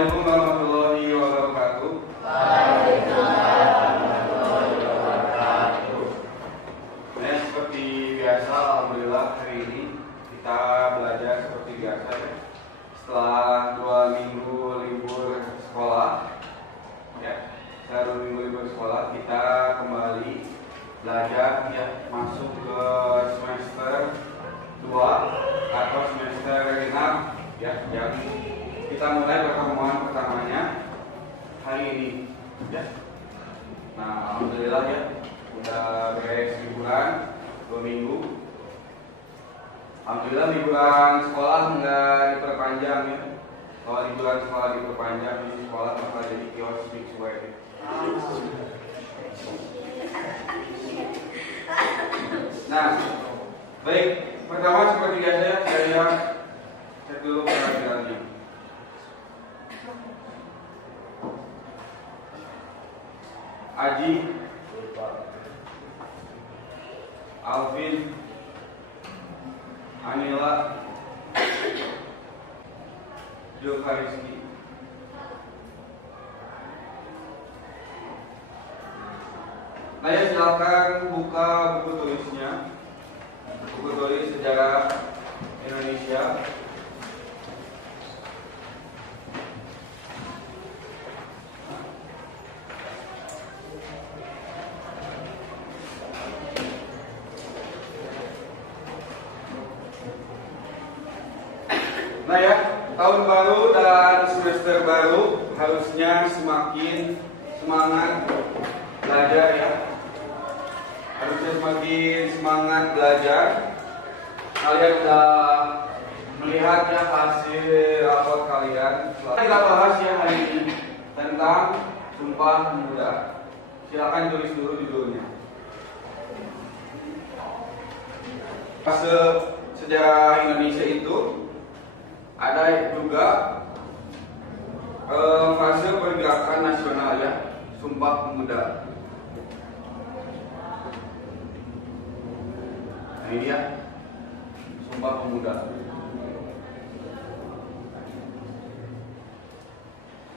Assalamualaikum warahmatullahi wabarakatuh. Nah, seperti biasa, alhamdulillah hari ini kita belajar seperti biasa ya. Setelah 2 minggu libur sekolah, ya, setelah 2 minggu libur sekolah kita kembali belajar ya, masuk ke semester 2 atau semester 6 ya, yang kita mulai pertemuan pertamanya hari ini ya. Nah, alhamdulillah ya, udah beres liburan 2 minggu. Alhamdulillah liburan sekolah nggak diperpanjang ya. Kalau liburan sekolah diperpanjang, di sekolah bakal jadi kios mixway. Nah, baik, pertama seperti biasa ya, saya cek dulu pelajarannya. Aji, Alvin, Anila, Jokariski. Nah ya, silakan buka buku tulisnya, buku tulis sejarah Indonesia. Nah ya, tahun baru dan semester baru harusnya semakin semangat belajar ya. Harusnya semakin semangat belajar. Kalian sudah melihat ya hasil rapor kalian. Kita bahas ya hari ini tentang Sumpah Pemuda. Silakan tulis dulu judulnya. Fase sejarah Indonesia itu ada juga fase pergerakan nasional ya, Sumpah Pemuda. Nah ini ya, Sumpah Pemuda.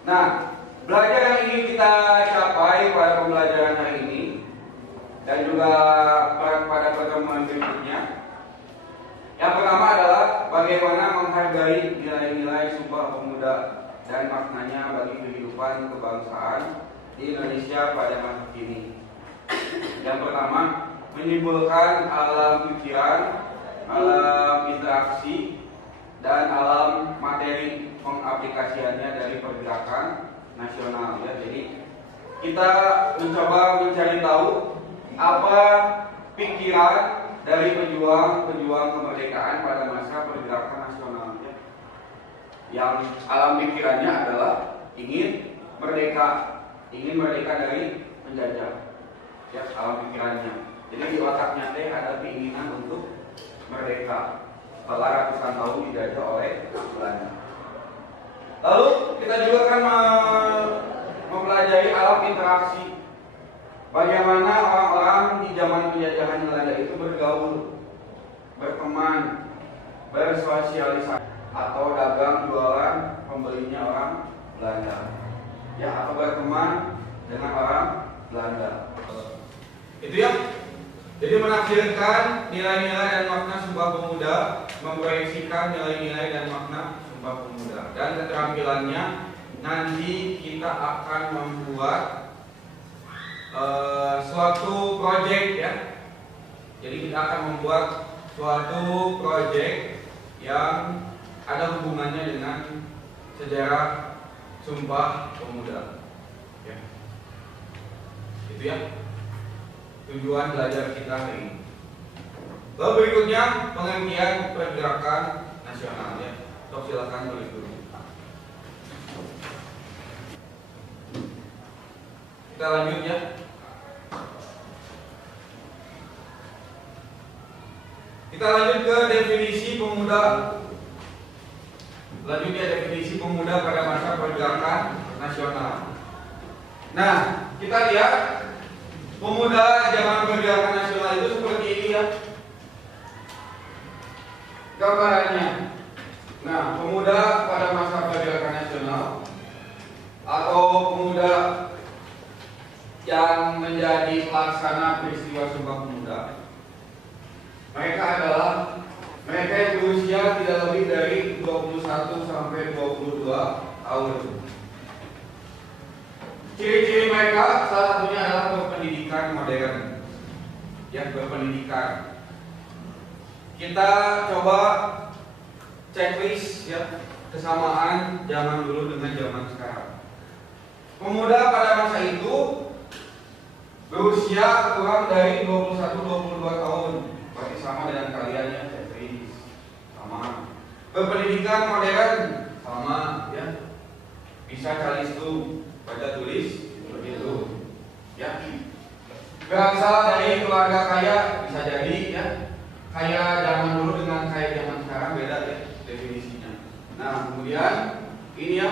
Nah, belajar yang ingin kita capai pada pembelajaran hari ini dan juga pada pertemuan berikutnya. Yang pertama adalah bagaimana menghargai nilai-nilai Sumpah Pemuda dan maknanya bagi kehidupan kebangsaan di Indonesia pada masa kini. Yang pertama, menimbulkan alam pikiran, alam interaksi, dan alam materi pengaplikasiannya dari pergerakan nasional ya. Jadi kita mencoba mencari tahu apa pikiran dari pejuang-pejuang kemerdekaan pada masa pergerakan nasional ya. Yang alam pikirannya adalah ingin merdeka dari penjajah ya, alam pikirannya. Jadi di otaknya teh ada keinginan untuk merdeka setelah ratusan tahun dijajah oleh Belanda. Lalu kita juga akan mempelajari alam interaksi. Bagaimana orang-orang di zaman penjajahan Belanda itu bergaul, berteman, bersosialisasi, atau dagang jualan pembelinya orang Belanda, ya, atau berteman dengan orang Belanda. Itu ya. Jadi menafsirkan nilai-nilai dan makna Sumpah Pemuda, memproyeksikan nilai-nilai dan makna Sumpah Pemuda, dan keterampilannya nanti kita akan membuat suatu proyek ya. Jadi kita akan membuat suatu proyek yang ada hubungannya dengan sejarah Sumpah Pemuda ya. Itu ya tujuan belajar kita hari ini. Lalu berikutnya pengertian pergerakan nasional ya. Sok silakan tulis dulu. Kita lanjut ya. Kita lanjut ke definisi pemuda. Lanjut ya, definisi pemuda pada masa pergerakan nasional. Nah, kita lihat pemuda zaman pergerakan nasional itu seperti ini ya gambarannya. Nah, pemuda pada masa pergerakan nasional tahun. Ciri-ciri mereka salah satunya adalah berpendidikan modern. Yang berpendidikan. Kita coba checklist ya kesamaan zaman dulu dengan zaman sekarang. Pemuda pada masa itu berusia kurang dari 21-22 tahun. Berarti sama dengan kalian ya, checklist. Sama. Berpendidikan modern sama ya. Bisa calistung, baca tulis begitu. Ya. Berasal dari keluarga kaya bisa jadi ya. Kaya zaman dulu dengan kaya zaman sekarang beda ya definisinya. Nah, kemudian ini ya.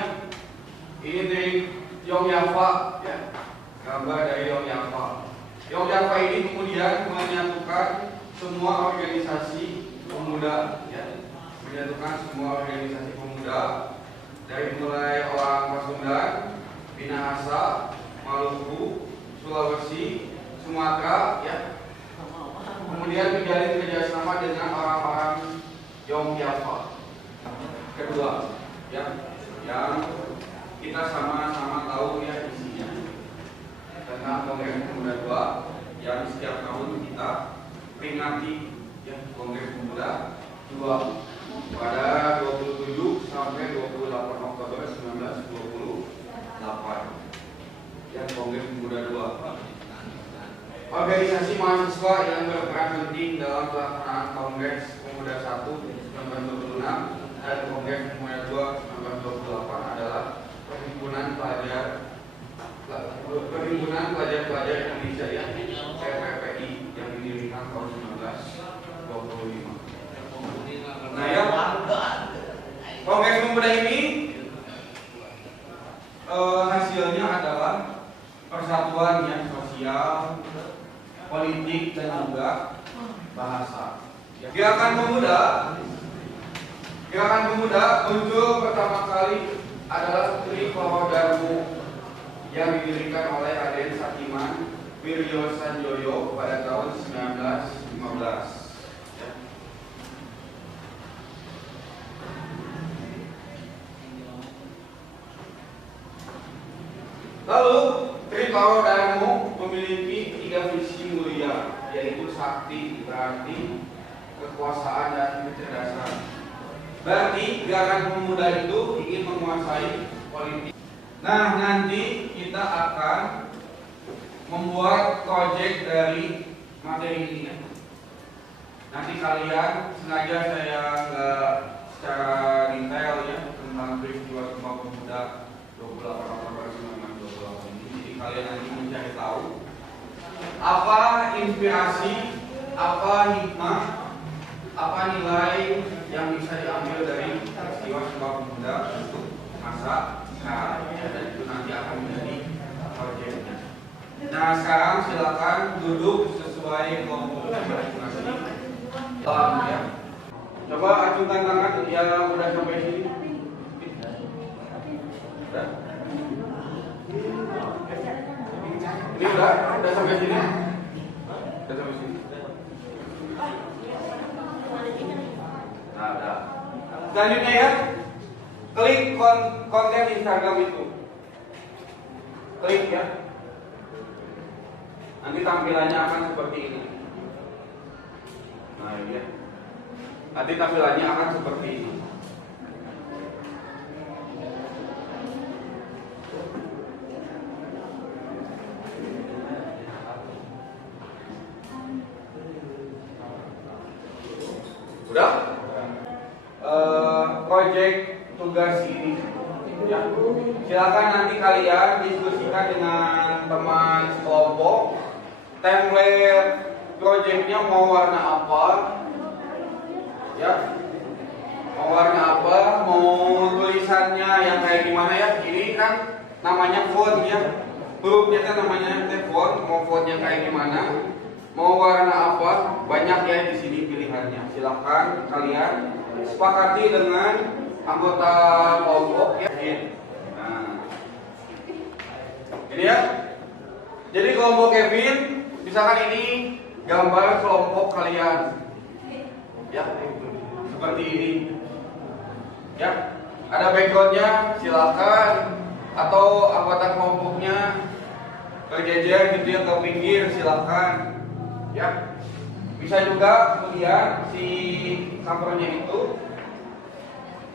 Ini dari Yogyakarta ya. Gambar dari Yogyakarta. Yogyakarta ini kemudian menyatukan semua organisasi pemuda ya. Menyatukan semua organisasi pemuda dari mulai orang Pasundan, Minahasa, Maluku, Sulawesi, Sumatera ya. Kemudian menjalin kerjasama dengan orang-orang Yogyakarta. Kedua ya, yang kita sama-sama tahu ya isinya tentang Kongres Pemuda 2 yang setiap tahun kita peringati ya, Kongres Pemuda 2 pada 27 sampai 28 Oktober 1928 ya, Kongres Pemuda 2. Organisasi mahasiswa yang berperan penting dalam pelaksanaan Kongres Pemuda 1 1926 dan Kongres Pemuda 2 1928 adalah Perhimpunan Indonesia ya, PPPI yang didirikan tahun 1925. Nah ya, Kongres Pemuda ini hasilnya adalah persatuan yang sosial, politik dan juga bahasa. Gerakan pemuda muncul pertama kali adalah Trikolo Darmo yang didirikan oleh Raden Sakiman Wiryo Sanjoyo pada tahun 1915. Lalu Trikolo Darmo memiliki 3 visi mulia, yaitu sakti berarti kekuasaan dan kecerdasan. Berarti gerakan pemuda itu ingin menguasai politik. Nah, nanti kita akan membuat proyek dari materi ini. Nanti kalian, sengaja saya nggak secara detail ya tentang peristiwa Sumpah Pemuda 28 Oktober 1928 ini. Jadi kalian nanti mencari tahu apa inspirasi, apa hikmah, apa nilai yang bisa diambil dari peristiwa Sumpah Pemuda untuk masa sekarang ya, dan itu nanti akan menjadi proyeknya. Nah, sekarang silakan duduk sesuai kelompok masing-masing. Ya. Coba acungkan tangan yang udah sampai sini. Udah? Ini udah sampai sini? Udah sampai sini? Nah, udah. Selanjutnya ya, klik konten Instagram itu. Klik ya. Nanti tampilannya akan seperti ini. Nah, ini ya. Nanti tampilannya akan seperti ini. Udah? Proyek tugas ini ya. Silakan nanti kalian diskusikan dengan teman sekelompok. Template proyeknya mau warna apa? Ya. Mau warna apa? Mau tulisannya yang kayak gimana ya? Ini kan namanya font ya. Hurufnya kan namanya font. Mau fontnya kayak gimana? Mau warna apa? Banyak ya di sini pilihannya. Silakan kalian sepakati dengan anggota kelompok ya. Nah, ini ya. Jadi kelompok Kevin, misalkan ini gambar kelompok kalian, ya, seperti ini, ya. ada backgroundnya silakan, atau anggota kelompoknya berjejer gitu ya ke pinggir silakan ya. Bisa juga kemudian si covernya itu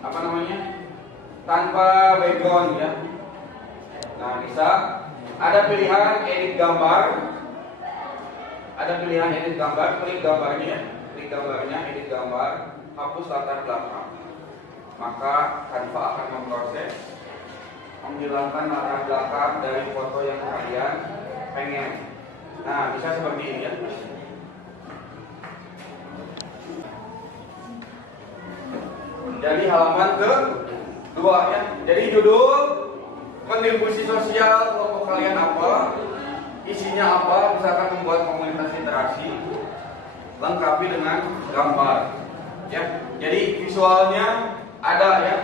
apa namanya tanpa background ya. Nah bisa ada pilihan edit gambar, klik gambarnya, edit gambar, hapus latar belakang. Maka Canva akan memproses menghilangkan latar belakang dari foto yang kalian pengen. Nah bisa seperti ini ya. Jadi halaman ke-2 ya. Jadi judul kontribusi sosial kelompok kalian apa, isinya apa, misalkan membuat komunitas interaksi, lengkapi dengan gambar ya. Jadi visualnya ada ya.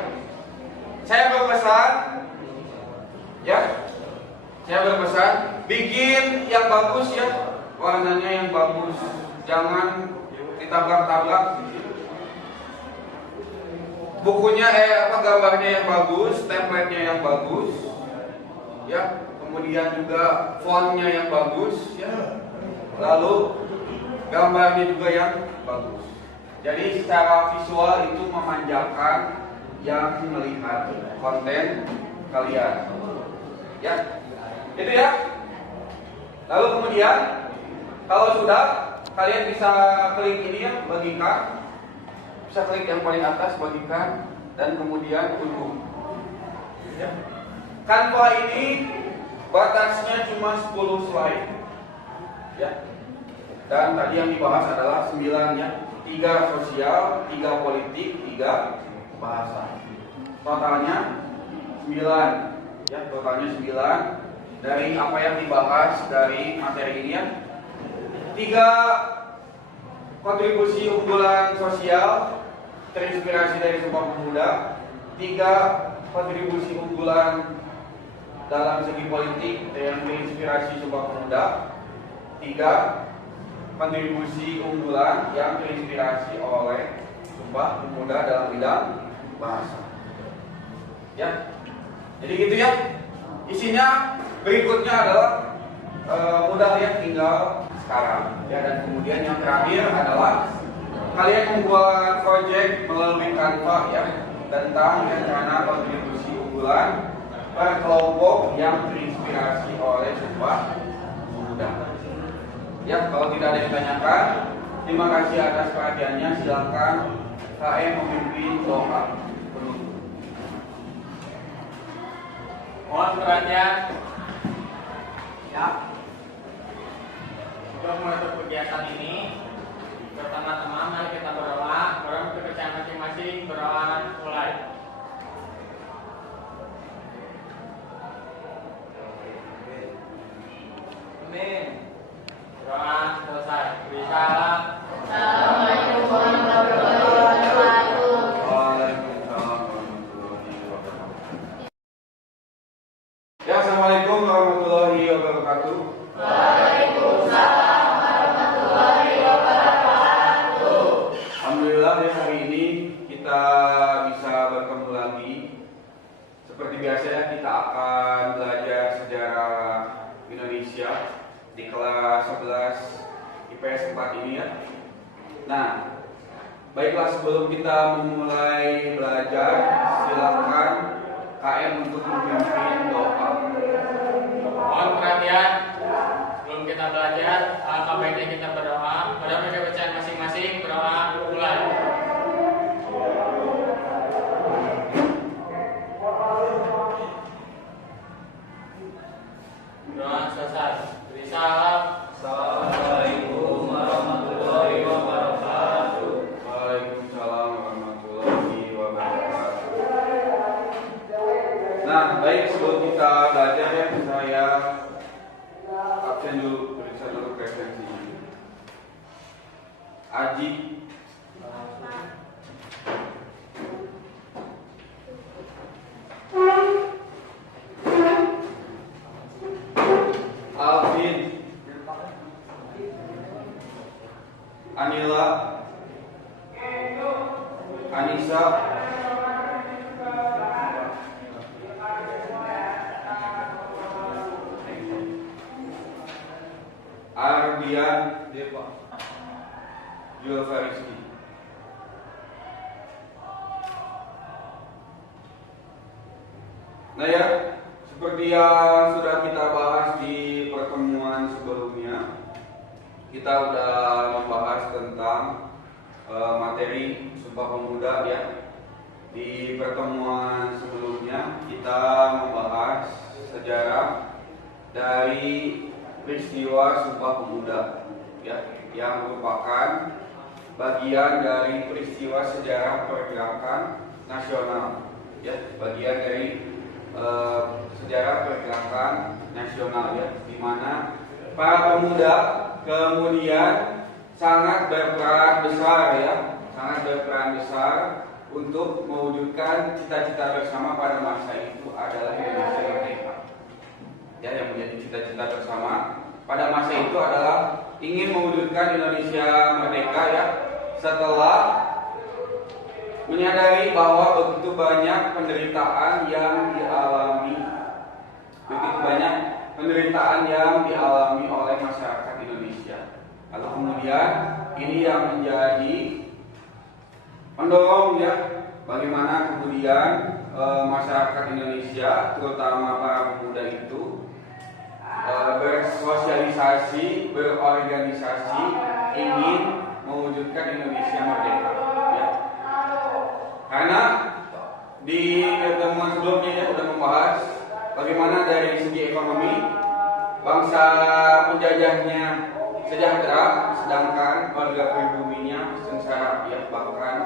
Saya berpesan bikin yang bagus ya, warnanya yang bagus, jangan ditabrak-tabrak. Bukunya gambarnya yang bagus, template-nya yang bagus ya, kemudian juga fontnya yang bagus ya, lalu gambarnya juga yang bagus. Jadi secara visual itu memanjakan yang melihat konten kalian ya, itu ya. Lalu kemudian kalau sudah, kalian bisa klik ini ya, bagikan, bisa klik yang paling atas, bagikan, dan kemudian unduh ya. Canva ini batasnya cuma 10 slide ya. Dan tadi yang dibahas adalah 9 ya, 3 sosial, 3 politik, 3 bahasa. Totalnya 9 ya, totalnya 9 dari apa yang dibahas dari materi ini ya. 3 kontribusi unggulan sosial terinspirasi dari Sumpah Pemuda, 3 kontribusi unggulan dalam segi politik yang terinspirasi Sumpah Pemuda, 3 kontribusi unggulan yang terinspirasi oleh Sumpah Pemuda dalam bidang bahasa. Ya, jadi gitu ya. Isinya berikutnya adalah mudah ya, tinggal sekarang. Ya, dan kemudian yang terakhir adalah kalian membuat project melalui Canva ya tentang rencana kontribusi unggulan per kelompok yang terinspirasi oleh Sumpah Pemuda. Ya, kalau tidak ada yang ditanyakan, terima kasih atas perhatiannya. Silakan KM memimpin doa penutup. Mohon perhatian. Ya. Untuk menutup kegiatan ini, pertama-tama mari kita berdoa. Orang kepercayaan masing-masing, berdoa mulai. Amin. Doa selesai. Bisalah. Assalamualaikum warahmatullahi wabarakatuh. Waalaikumsalam warahmatullahi wabarakatuh. Ya, assalamualaikum warahmatullahi wabarakatuh. Waalaikumsalam warahmatullahi wabarakatuh. Alhamdulillah ya, hari ini kita bisa bertemu lagi. Seperti biasa ya, kita akan belajar sejarah Indonesia di kelas 11 IPS 4 ini ya. Nah, baiklah, sebelum kita memulai belajar, silakan KM untuk memimpin doa. Mohon perhatian. Sebelum kita belajar, alangkah baiknya kita berdoa. Pada mereka bacaan masing-masing, berdoa mulai. Doa selesai. Beri salam. Assalamualaikum warahmatullahi wabarakatuh. Waalaikumsalam warahmatullahi wabarakatuh. Nah, baik, sebelum kita belajar ya, saya absen dulu, periksa dulu presensi. Aji, Alvin, Anila, Anissa, Ardian Deva, Julfariski. Nah ya, seperti yang sudah kita bahas di pertemuan sebelumnya, kita sudah membahas tentang materi Sumpah Pemuda ya. Di pertemuan sebelumnya kita membahas sejarah dari peristiwa Sumpah Pemuda ya, yang merupakan bagian dari peristiwa sejarah pergerakan nasional ya, bagian dari sejarah pergerakan nasional ya, di mana para pemuda kemudian sangat berperan besar ya, sangat berperan besar untuk mewujudkan cita-cita bersama pada masa itu adalah Indonesia merdeka. Ya, yang menjadi cita-cita bersama pada masa itu adalah ingin mewujudkan Indonesia merdeka ya, setelah menyadari bahwa begitu banyak penderitaan yang dialami, oleh masyarakat Indonesia. Lalu kemudian ini yang menjadi pendorong ya, bagaimana kemudian masyarakat Indonesia, terutama para pemuda itu bersosialisasi, berorganisasi, ingin mewujudkan Indonesia merdeka ya. Karena di pertemuan sebelumnya ya sudah membahas bagaimana dari segi ekonomi bangsa penjajahnya sejahtera, sedangkan warga pribuminya sengsara ya. Bahkan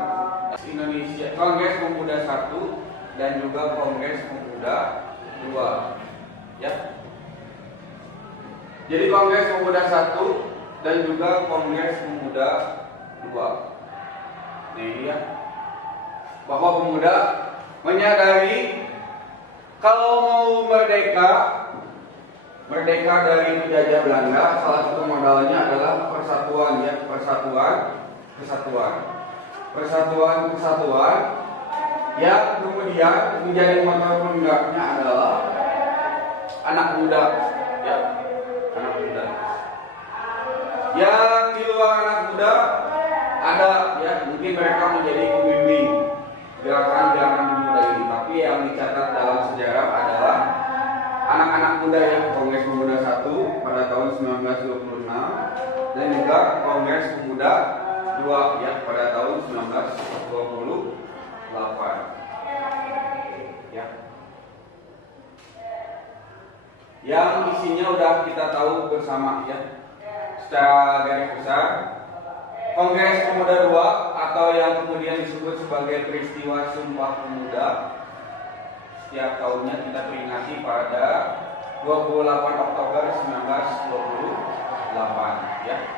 Indonesia Kongres Pemuda 1 dan juga Kongres Pemuda 2 ya. Jadi Kongres Pemuda 1 dan juga Kongres Pemuda 2. Nah ini ya, bahwa pemuda menyadari kalau mau merdeka dari penjajah Belanda, salah satu modalnya adalah persatuan ya, persatuan yang kemudian menjadi motor penggaknya adalah anak muda ya, anak muda. Yang di luar anak muda ada ya, mungkin mereka menjadi pembimbing gerakan-gerakan pemuda ini, tapi yang dicatat dalam sejarah adalah anak-anak muda yang Kongres Pemuda 1 pada tahun 1926 dan juga Kongres Pemuda 2 ya pada tahun 1928 ya. Yang isinya udah kita tahu bersama ya, secara garis besar. Kongres Pemuda 2 atau yang kemudian disebut sebagai peristiwa Sumpah Pemuda, setiap tahunnya kita peringati pada 28 Oktober 1928 ya.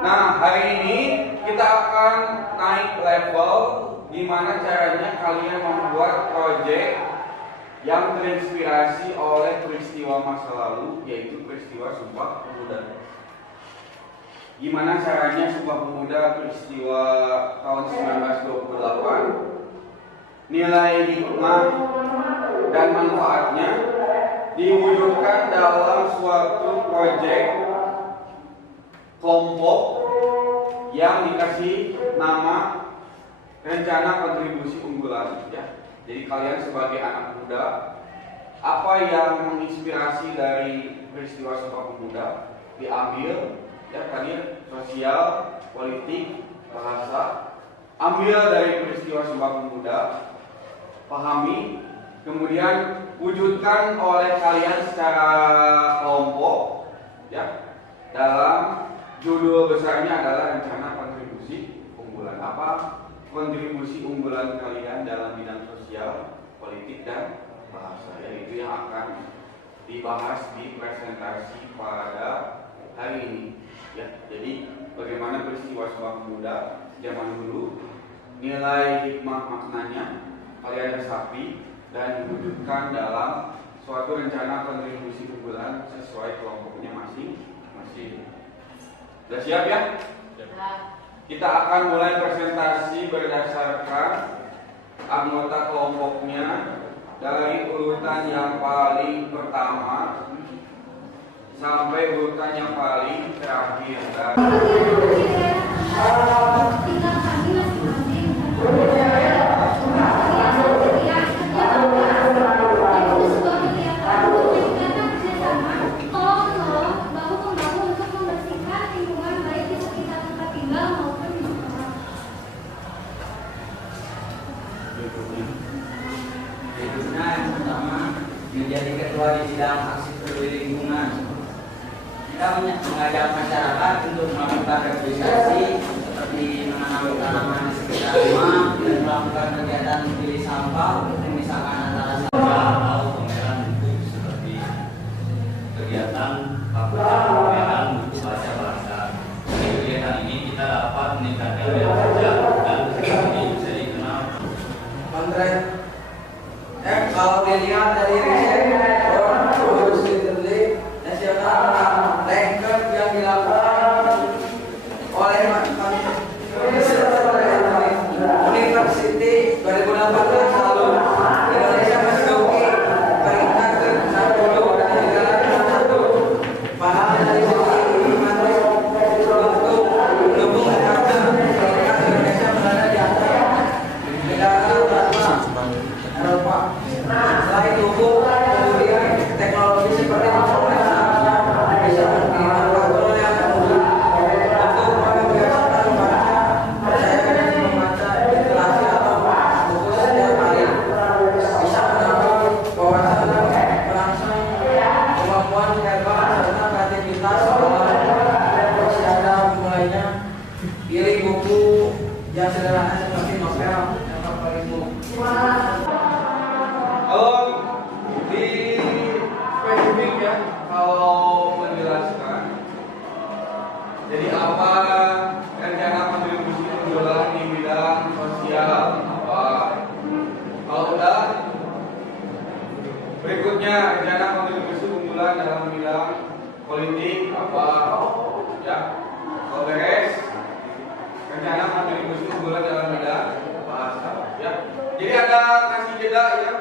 Nah, hari ini kita akan naik level, gimana caranya kalian membuat proyek yang terinspirasi oleh peristiwa masa lalu, yaitu peristiwa Sumpah Pemuda. Gimana caranya Sumpah Pemuda peristiwa tahun 1928, nilai hikmah dan manfaatnya diwujudkan dalam suatu proyek kelompok yang dikasih nama rencana kontribusi unggulan ya. Jadi kalian sebagai anak muda, apa yang menginspirasi dari peristiwa Sumpah Pemuda diambil ya, kalian sosial, politik, bahasa, ambil dari peristiwa Sumpah Pemuda, pahami, kemudian wujudkan oleh kalian secara kelompok ya. Dalam judul besarnya adalah rencana kontribusi unggulan. Apa kontribusi unggulan kalian dalam bidang sosial, politik, dan bahasa ya, itu yang akan dibahas di presentasi pada hari ini ya. Jadi bagaimana peristiwa Sumpah Pemuda zaman dulu, nilai hikmah maknanya kalian resapi dan diwujudkan dalam suatu rencana kontribusi unggulan sesuai kelompoknya masing-masing. Sudah siap ya? Kita akan mulai presentasi berdasarkan anggota kelompoknya dari urutan yang paling pertama sampai urutan yang paling terakhir. Berikutnya yang pertama, menjadi ketua di bidang aksi peduli lingkungan. Kita mengajak masyarakat untuk melakukan revitalisasi seperti menanam tanaman di sekitar rumah dan melakukan kegiatan pilih sampah untuk memisahkan antara sampah atau pameran buku seperti kegiatan pameran buku baca bahasa. Di kegiatan ini kita dapat meningkatkan minat baca dan kegiatan ini bisa dikenal. Kalau dilihat dari riset orang harus diteliti nasional ranker yang dilakukan oleh University 2018 lalu Indonesia menduduki peringkat ke-60 dari negara ke-1. Padahal dari segi materi untuk mendukung karena peringkat Indonesia berada di atas negara Eropa. Selain itu, kemudian teknologi seperti informasi bisa mengirimkan faktor yang mudah untuk membiasakan membaca, percaya dengan membaca literasi atau buku setiap hari, bisa menambah wawasan dan merangsang kemampuan verbal serta kreativitas. Masih ada mulainya pilih buku yang sederhana seperti novel yang favoritmu. Kalau di spesifik ya, kalau menjelaskan, jadi apa rencana kontribusi unggulan di bidang sosial apa? Kalau udah, berikutnya rencana kontribusi unggulan dalam bidang politik apa? Ya, kalau beres, rencana kontribusi unggulan dalam bidang bahasa. Ya, jadi ada kasih jeda ya.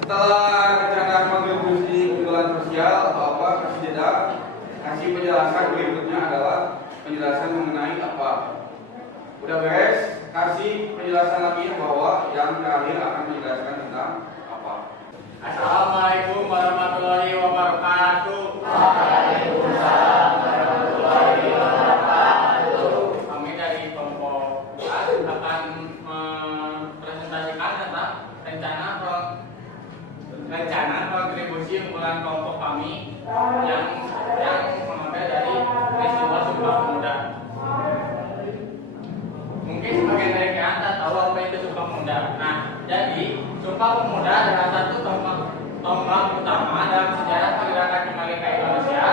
Setelah rencana kontribusi unggulan sosial atau apa, kasih jeda, kasih penjelasan. Berikutnya adalah penjelasan mengenai apa. Udah beres, kasih penjelasan lagi bahwa yang terakhir akan menjelaskan tentang apa. Assalamualaikum warahmatullahi wabarakatuh. Waalaikumsalam warahmatullahi wabarakatuh. Kami dari kelompok A akan mempresentasikan tentang rencana kontribusi unggulan kelompok kami yang mengambil dari peristiwa Sumpah Pemuda. Mungkin sebagian dari kita tahu apa itu Sumpah Pemuda. Nah, jadi Sumpah Pemuda adalah satu tombak utama dalam sejarah pergerakan kemerdekaan Indonesia.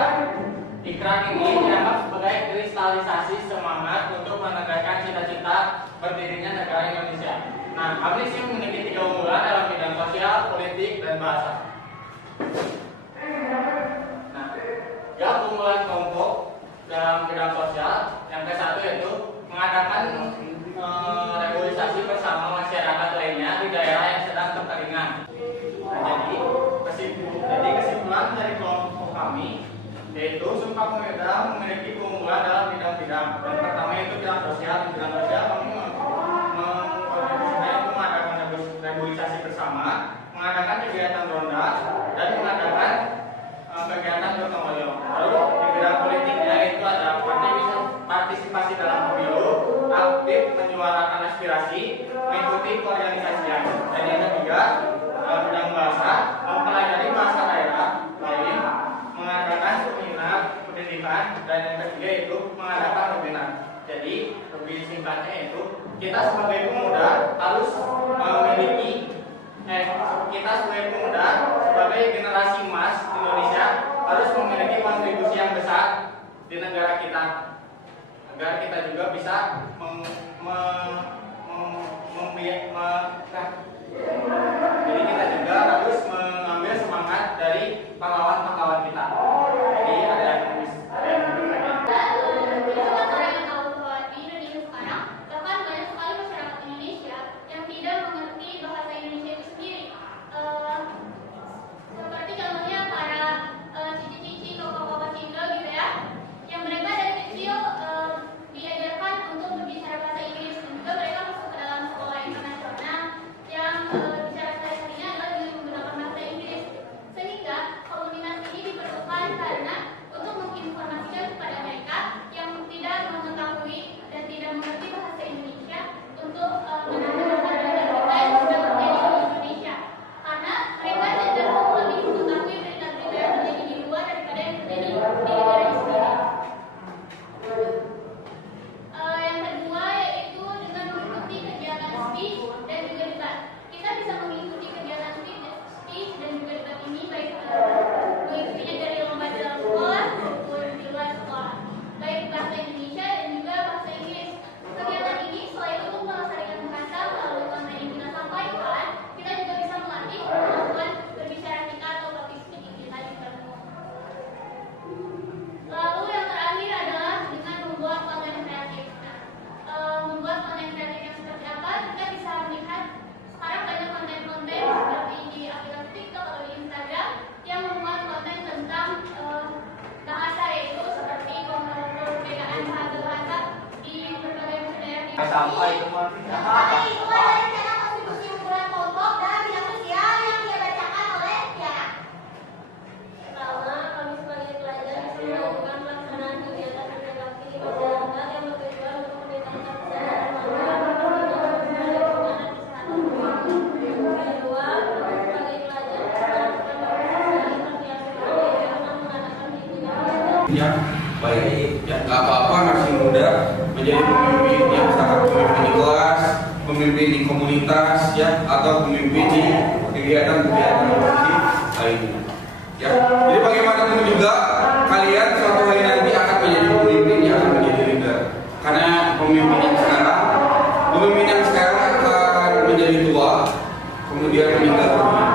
Ikrar ini dianggap sebagai kristalisasi semangat untuk menegakkan cita-cita berdirinya negara Indonesia. Nah, kami sih memiliki 3 unggulan dalam bidang sosial, politik, dan bahasa. Nah, ya unggulan kelompok dalam bidang sosial yang ke-1 yaitu mengadakan reboisasi bersama masyarakat lainnya di daerah yang sedang kekeringan. Nah, jadi kesimpulan dari kelompok kami yaitu Sumpah Pemuda memiliki keunggulan dalam bidang-bidang. Yang pertama itu bidang sosial. Di bidang sosial kami mengadakan reboisasi bersama, mengadakan kegiatan ronda, dan mengadakan kegiatan gotong royong. Lalu di bidang politiknya itu ada partisipasi dalam pemilu, aktif menyuarakan aspirasi, mengikuti keorganisasian. Dan yang ketiga, dalam bidang bahasa, mempelajari bahasa daerah lain, mengadakan seminar pendidikan, dan yang ketiga itu mengadakan webinar. Jadi lebih singkatnya itu kita sebagai pemuda harus memiliki kita sebagai pemuda sebagai generasi emas Indonesia harus memiliki kontribusi yang besar di negara kita agar kita juga bisa jadi kita juga harus mengambil semangat dari pahlawan-pahlawan kita. Jadi ada yang Di Indonesia sekarang, bahkan banyak sekali masyarakat Indonesia yang tidak mengerti bahasa Indonesia itu sendiri. Seperti contohnya para cici-cici, koko-koko sampai itu mah. Tapi itu adalah rencana kontribusi ukuran kelompok dalam bidang sosial yang dia bacakan oleh Tiara. Pertama, kami sebagai pelajar bisa melakukan pelaksanaan kegiatan interaksi di masyarakat yang bertujuan untuk meningkatkan kesadaran masyarakat tentang lingkungan dan kesehatan. Kedua, kami sebagai pelajar bisa melakukan organisasi seperti asosiasi dengan mengadakan kegiatan. Ya, baik. Ya, nggak apa-apa masih muda menjadi pemimpin yang sangat pemimpin di kelas, pemimpin di komunitas, ya, atau pemimpin di kegiatan-kegiatan organisasi lainnya. Ya, jadi bagaimanapun juga kalian suatu hari nanti akan menjadi pemimpin yang akan menjadi leader. Karena pemimpin yang sekarang akan menjadi tua, kemudian meninggal dunia.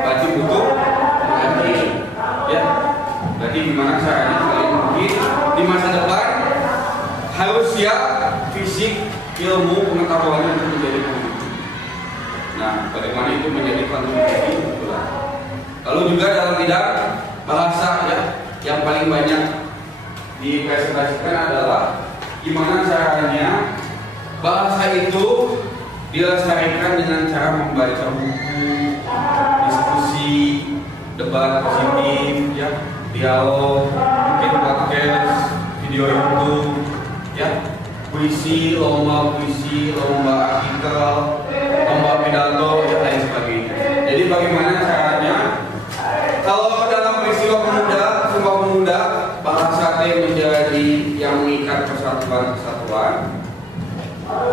Berarti butuh mengganti. Ya, berarti gimana caranya kalian mungkin di masa depan harus siap fisik, ilmu, pengetahuannya untuk menjadi pemimpin. Nah, bagaimana itu menjadi kontribusi itulah. Lalu juga dalam bidang bahasa, ya, yang paling banyak dipresentasikan adalah gimana caranya bahasa itu dilestarikan dengan cara membaca buku, diskusi, debat positif, ya, dialog, mungkin podcast, video YouTube, ya, puisi, lomba artikel, lomba pidato, dan lain sebagainya. Jadi bagaimana caranya kalau dalam peristiwa pemuda bahasa teh menjadi yang mengikat kesatuan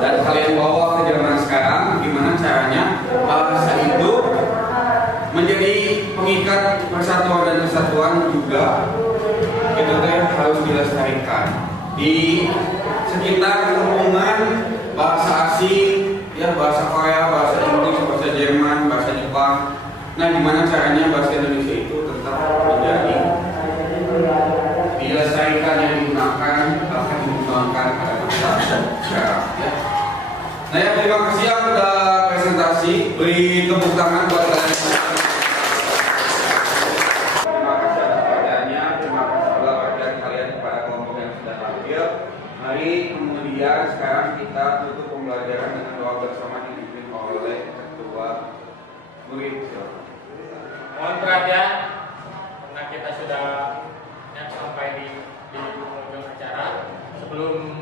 dan kalian bawa ke zaman sekarang, gimana caranya bahasa itu menjadi pengikat persatuan dan kesatuan juga itu teh harus dilestarikan di sekitar lingkungan bahasa asing, ya, bahasa Korea, bahasa Inggris, bahasa Jerman, bahasa Jepang. Nah, gimana caranya bahasa Indonesia itu tetap menjadi dilestarikan yang digunakan akan dikembangkan pada masa sekarang, ya. Nah, ya, terima kasih yang sudah presentasi. Beri tepuk tangan buat kalian. Terima kasih atas pertanyaannya. Terima kasih juga perhatian kalian kepada kelompok yang sudah tampil. Mari kemudian sekarang kita tutup pembelajaran dengan doa bersama dipimpin oleh ketua murid. Mohon perhatian karena kita sudah sampai di penghujung acara. Sebelum